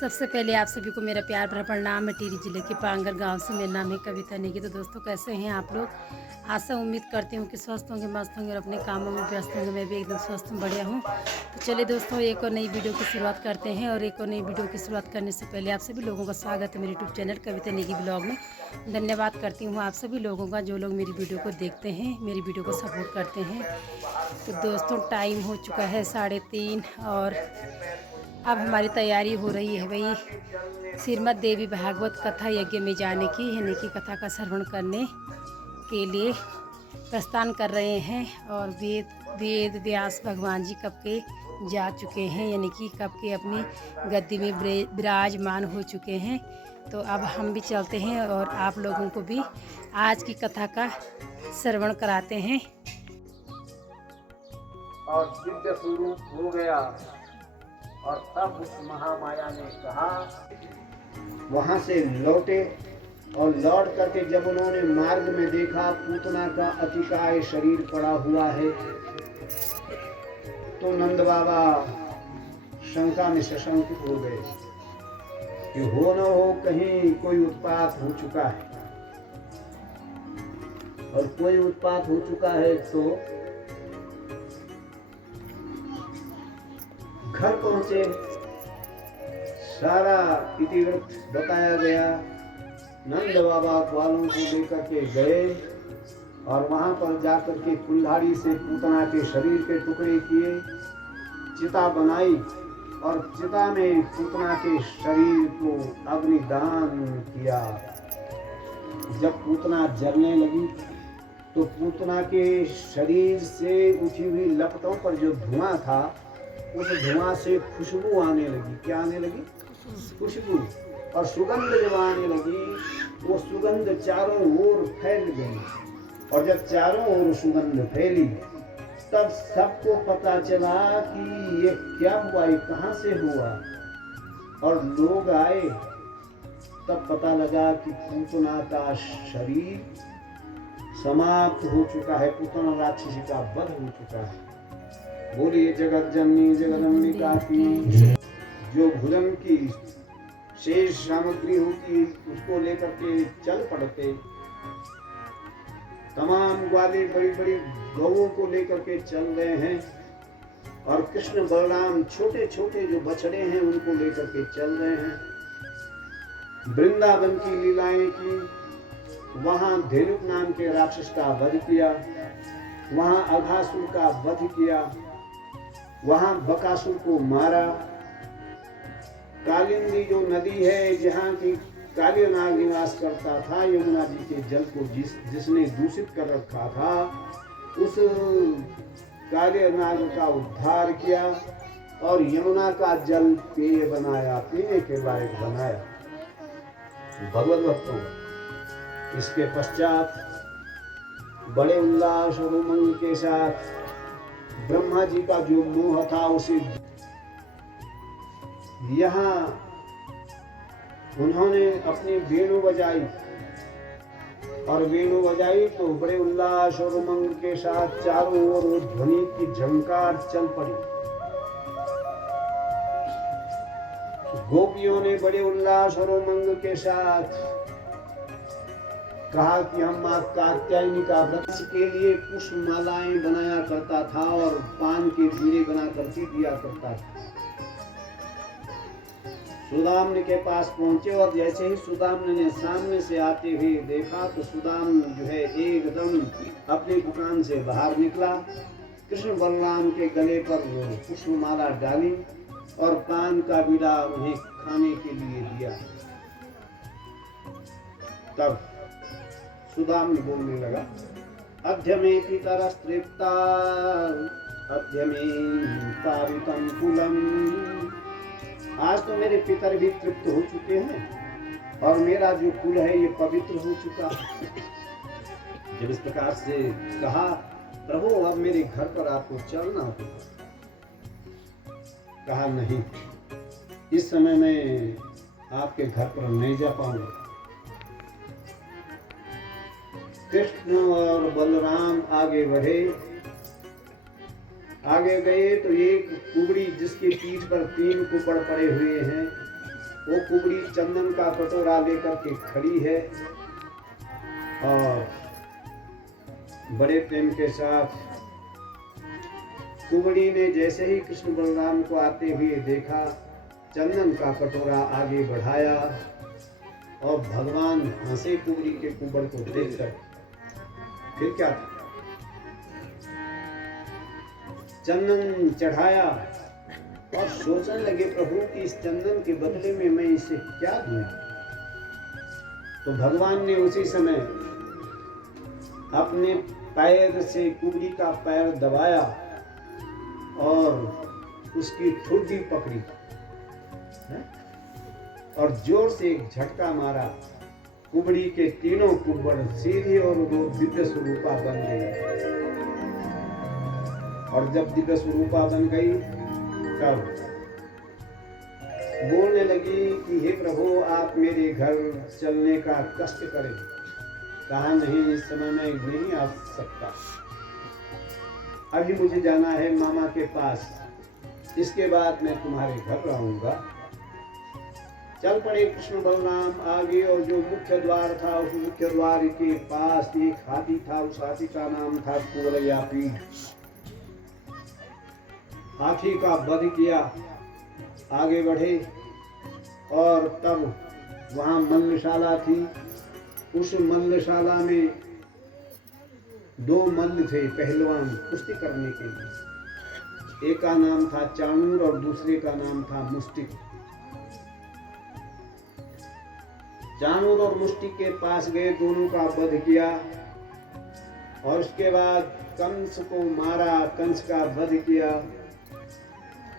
सबसे पहले आप सभी को मेरा प्यार भरा प्रणाम। मैं टिहरी जिले के पांगर गांव से, मेरा नाम है कविता नेगी। तो दोस्तों, कैसे हैं आप लोग? आशा उम्मीद करती हूँ कि स्वस्थ होंगे, मस्त होंगे और अपने कामों में व्यस्त होंगे। मैं भी एकदम स्वस्थ हूँ, बढ़िया हूँ। तो चलिए दोस्तों, एक और नई वीडियो की शुरुआत करते हैं। और एक और नई वीडियो की शुरुआत करने से पहले आप सभी लोगों का स्वागत है मेरे यूट्यूब चैनल कविता नेगी ब्लॉग में। धन्यवाद करती हूँ आप सभी लोगों का, जो लोग मेरी वीडियो को देखते हैं, मेरी वीडियो को सपोर्ट करते हैं। तो दोस्तों, टाइम हो चुका है 3:30 और अब हमारी तैयारी हो रही है भाई श्रीमद् देवी भागवत कथा यज्ञ में जाने की, यानी कि कथा का श्रवण करने के लिए प्रस्थान कर रहे हैं। और वेद व्यास भगवान जी कब के जा चुके हैं, यानी कि कब के अपनी गद्दी में विराजमान हो चुके हैं। तो अब हम भी चलते हैं और आप लोगों को भी आज की कथा का श्रवण कराते हैं। और दिव्य स्वरूप हो गया। और तब उस महामाया ने कहा, वहां से लौटे और लौट करके जब उन्होंने मार्ग में देखा पूतना का अतिकाय शरीर पड़ा हुआ है, तो नंद बाबा शंका में सशंकित हो गए कि हो न हो कहीं कोई उत्पात हो चुका है। और कोई उत्पात हो चुका है तो घर पहुंचे, सारा इतिवृत्त बताया गया। नंद बाबा ग्वालों को लेकर के गए और वहां पर जाकर के कुल्हाड़ी से पूतना के शरीर के टुकड़े किए, चिता बनाई और चिता में पूतना के शरीर को अग्निदान किया। जब पूतना जलने लगी तो पूतना के शरीर से उठी हुई लपटों पर जो धुआं था, उस धुआं से खुशबू आने लगी। क्या आने लगी? खुशबू। और सुगंध जब आने लगी, वो सुगंध चारों ओर फैल गई। और जब चारों ओर सुगंध फैली, तब सबको पता चला कि ये क्या हुआ, ये कहां से हुआ। और लोग आए, तब पता लगा कि पूतना का शरीर समाप्त हो चुका है, पूतना राक्षसी का वध हो चुका है। बोलिए जगत जननी जगदम्बिका की। जो भोजन की शेष सामग्री होती उसको लेकर के चल पड़ते। तमाम ग्वाले बड़ी बड़ी गौओं को लेकर के चल रहे हैं और कृष्ण बलराम छोटे छोटे जो बछड़े हैं उनको लेकर के चल रहे हैं। वृंदावन की लीलाएं की, वहां धेनुक नाम के राक्षस का वध किया, वहां अघासुर का वध किया, वहां बकासुर को मारा। कालिंदी जो नदी है जहाँ की कालियनाग निवास करता था, यमुना जी के जल को जिसने दूषित कर रखा था, उस कालियनाग का उद्धार किया और यमुना का जल पेय बनाया, पीने के लायक बनाया भगवत भक्तों। इसके पश्चात बड़े उल्लास और उमंग के साथ ब्रह्मा जी का जो मोह था उसे यहाँ उन्होंने अपनी वेणु बजाई। और वेणु बजाई तो बड़े उल्लास और उमंग के साथ चारों ओर ध्वनि की झंकार चल पड़ी। गोपियों ने बड़े उल्लास और उमंग के साथ कहा कि हम मां कात्यायनी का व्रत के लिए पुष्प मालाएं बनाया करता था और पान के बीड़े बना करके दिया करता था। सुदाम्न के पास पहुंचे और जैसे ही सुदाम्न ने सामने से आते हुए देखा तो सुदाम्न जो है एकदम अपनी दुकान से बाहर निकला, कृष्ण बलराम के गले पर पुष्प माला डाली और पान का बीड़ा उन्हें खाने के लिए दिया। तब सुदाम्न बोलने लगा, अध्यमे पितरस्तृप्ता अध्यमे पावितं कुलम। आज तो मेरे पितर भी तृप्त हो चुके हैं और मेरा जो कुल है ये पवित्र हो चुका है। जब इस प्रकार से कहा, प्रभु अब मेरे घर पर आपको चलना होगा। कहा नहीं, इस समय मैं आपके घर पर नहीं जा पाऊंगा। कृष्ण और बलराम आगे बढ़े, आगे गए तो एक कुबड़ी जिसके पीठ पर 3 कुपड़ पड़े हुए हैं, वो कुबड़ी चंदन का कटोरा लेकर के खड़ी है और बड़े प्रेम के साथ कुबड़ी ने जैसे ही कृष्ण बलराम को आते हुए देखा, चंदन का कटोरा आगे बढ़ाया और भगवान हंसे कुबड़ी के कुबड़ को देखकर। फिर क्या था, चंदन चढ़ाया और सोचने लगे प्रभु कि इस चंदन के बदले में मैं इसे क्या दूं। तो भगवान ने उसी समय अपने पैर से कुबड़ी का पैर दबाया और उसकी ठुड्डी पकड़ी और जोर से एक झटका मारा। कुबड़ी के तीनों कुबड़ सीधे और वो दिव्य स्वरूपा बन गई। और जब दिव्य स्वरूपा बन गई तब बोलने लगी कि हे प्रभु, आप मेरे घर चलने का कष्ट करें। कहा नहीं, इस समय मैं नहीं आ सकता, अभी मुझे जाना है मामा के पास, इसके बाद मैं तुम्हारे घर रहूंगा। चल पड़े कृष्ण बलराम आगे और जो मुख्य द्वार था उस मुख्य द्वार के पास एक हाथी था। उस हाथी का नाम था कुवलयापीठ। हाथी का वध किया, आगे बढ़े और तब वहां मल्लशाला थी। उस मल्लशाला में दो मल्ल थे पहलवान कुश्ती करने के लिए। एक का नाम था चाणूर और दूसरे का नाम था मुष्टिक। चाणूर और मुष्टिक के पास गए, दोनों का वध किया और उसके बाद कंस को मारा, कंस का वध किया।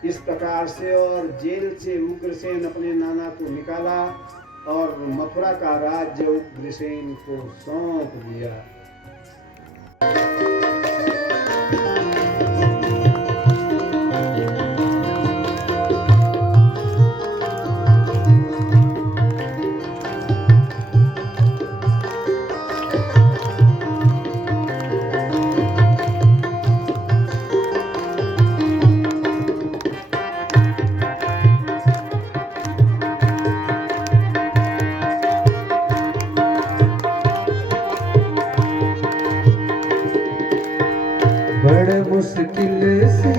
इस प्रकार से और जेल से उग्रसेन अपने नाना को निकाला और मथुरा का राज्य उग्रसेन को सौंप दिया। मुश्किल से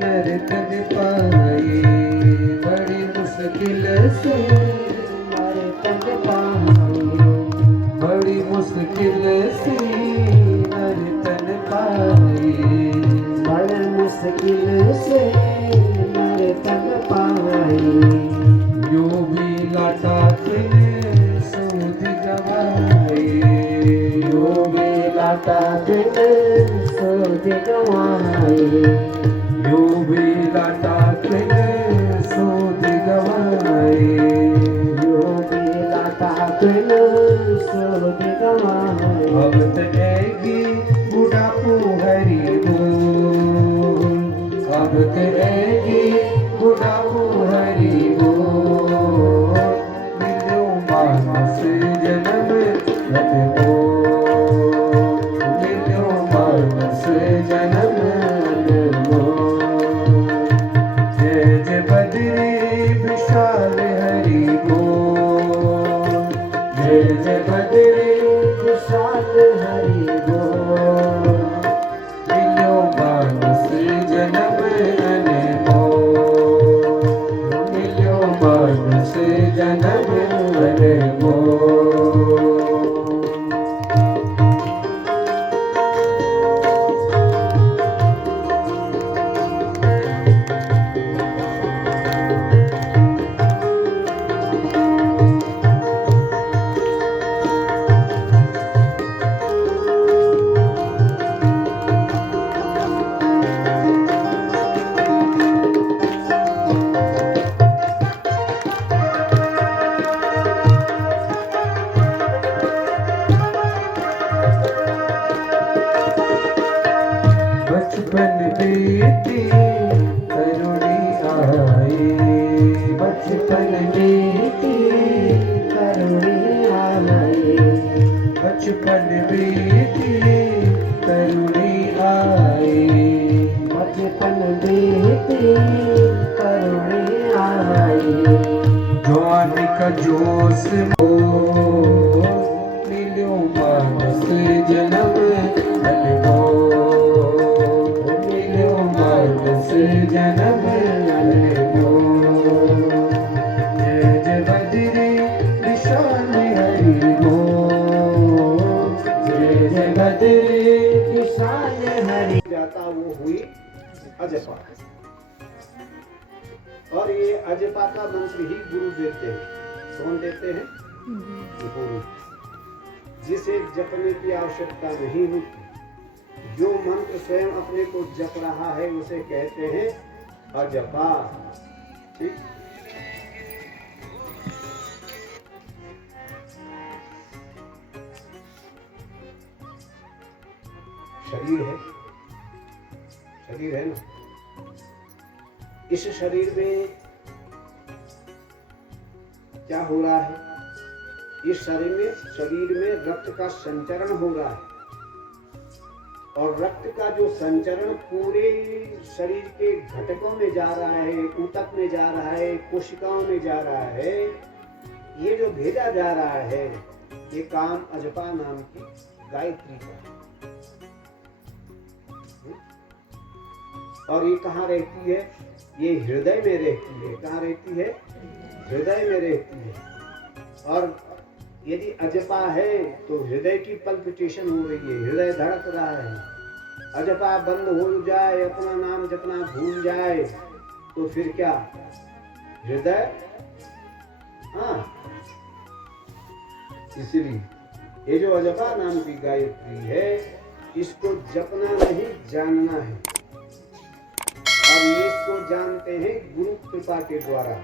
नर तन पाए, बड़ी मुश्किल से नर तन पाए, बड़ी मुश्किल से नर तन पाए, बड़ी मुश्किल से नर तन पाए। यो भी लाटा तिल सूद गवाए, यो भी लाटा तिल सूद गवाए, यो भी लाटा तिल सूद गवाए, यो भी लाटा तिल सूद गवाए। अब तेगी बुढ़ापू हरि बोल, अब तेगी बुढ़ापू हरि बोल। मिलो मानस जन्म रत को, मिलो मानस जन्म को। जय जय बद्री विशाल हरि बोल, जय जय बद्री विशाल हरि बोल। मिलो मानस जन्म अनमोल, मिलो मानस जन्म अनमोल। बचपन बीती करुणी आए, बचपन बीती करुणी आए, बचपन बीती करुणी आए, बचपन बीती करुणी आए। जवानी का जोश हो मिलो मानस जन्म अनमो मिलो मानस जन्म अनमो जय जय बजरे निशान हरि हो जय जय बजरे निशान हरि जाता वो हुई अजपा। और ये अजपा का मंत्र ही गुरु देते हैं। कौन देते हैं? गुरु। जिसे जपने की आवश्यकता नहीं होती, जो मंत्र स्वयं अपने को जप रहा है उसे कहते हैं अजपा। ठीक। शरीर है ना, इस शरीर में क्या हो रहा है? इस शरीर में रक्त का संचरण हो रहा है, और रक्त का जो संचरण पूरे शरीर के घटकों में जा रहा है, ऊतक में जा रहा है, कोशिकाओं में जा रहा है। ये जो भेजा जा रहा है ये काम अजपा नाम की गायत्री का। और ये कहाँ रहती है? ये हृदय में रहती है। कहाँ रहती है? हृदय में रहती है। और यदि अजपा है तो हृदय की पल्पिटेशन हो रही है, हृदय धड़क रहा है। अजपा बंद हो जाए, अपना नाम जपना भूल जाए तो फिर क्या? हृदय इसलिए ये जो अजपा नाम की गायत्री है इसको जपना नहीं, जानना है। और ये इसको जानते हैं गुरु कृपा के द्वारा।